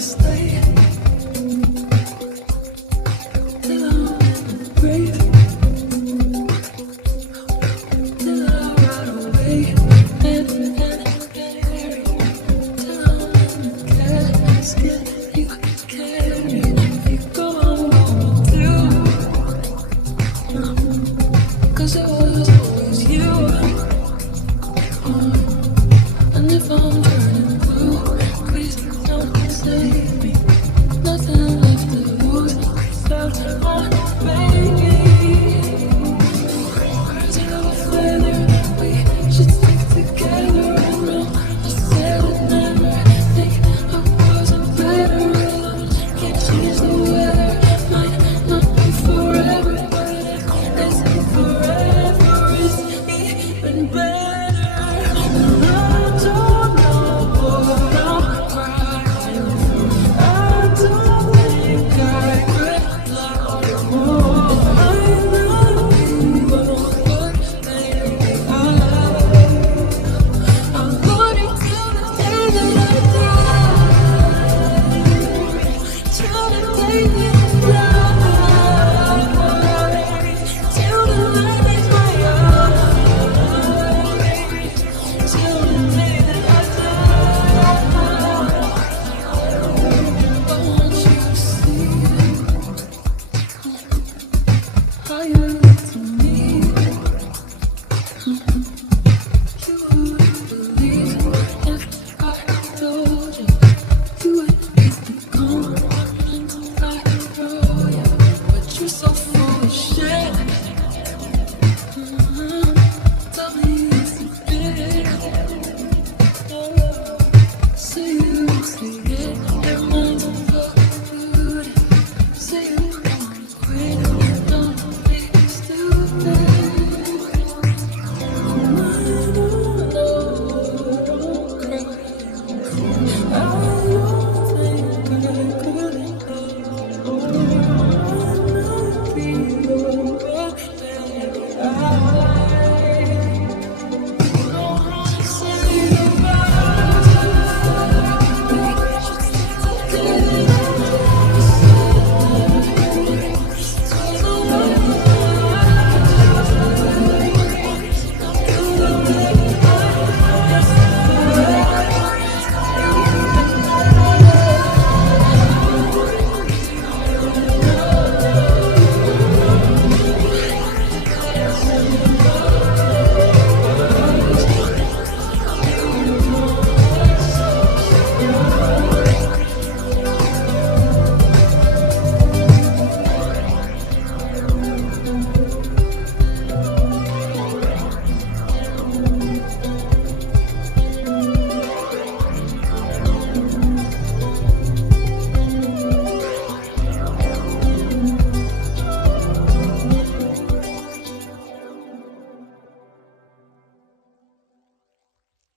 stay till I'm in the grave, till I ride away and carry till I'm in the casket. You can carry if you go on going through, 'cause it was always you. And if I'm turning blue, please don't save me.